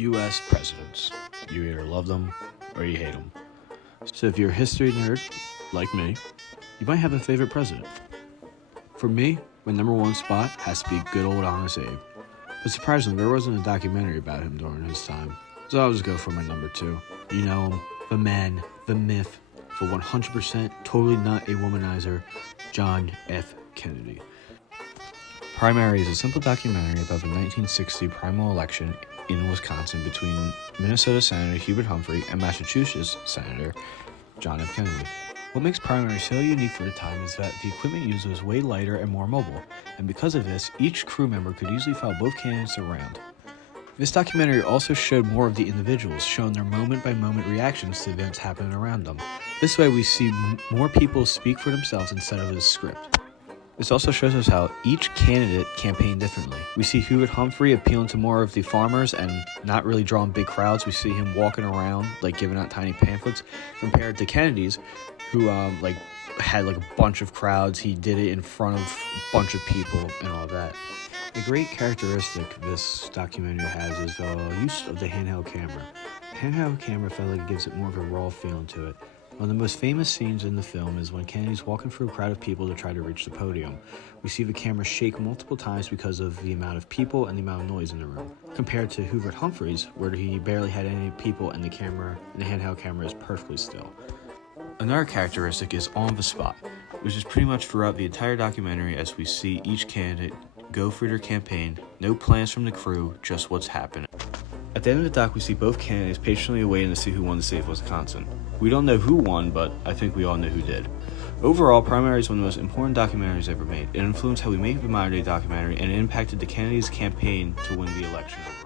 U.S. presidents. You either love them or you hate them. So if you're a history nerd, like me, you might have a favorite president. For me, my number one spot has to be good old Honest Abe. But surprisingly, there wasn't a documentary about him during his time. So I'll just go for my number two. You know him, the man, the myth, for 100% totally not a womanizer, John F. Kennedy. Primary is a simple documentary about the 1960 primal election in Wisconsin between Minnesota Senator Hubert Humphrey and Massachusetts Senator John F. Kennedy. What makes Primary so unique for the time is that the equipment used was way lighter and more mobile, and because of this, each crew member could easily follow both candidates around. This documentary also showed more of the individuals, showing their moment-by-moment reactions to events happening around them. This way we see more people speak for themselves instead of a script. This also shows us how each candidate campaigned differently. We see Hubert Humphrey appealing to more of the farmers and not really drawing big crowds. We see him walking around, like giving out tiny pamphlets, compared to Kennedy's, who had a bunch of crowds. He did it in front of a bunch of people and all that. A great characteristic this documentary has is the use of the handheld camera. The handheld camera felt like it gives it more of a raw feeling to it. One of the most famous scenes in the film is when Kennedy's walking through a crowd of people to try to reach the podium. We see the camera shake multiple times because of the amount of people and the amount of noise in the room, compared to Hubert Humphrey's, where he barely had any people and the handheld camera is perfectly still. Another characteristic is on the spot, which is pretty much throughout the entire documentary as we see each candidate go through their campaign, no plans from the crew, just what's happening. At the end of the doc, we see both candidates patiently waiting to see who won the state of Wisconsin. We don't know who won, but I think we all know who did. Overall, Primary is one of the most important documentaries ever made. It influenced how we make the modern-day documentary, and it impacted the Kennedy's campaign to win the election overall.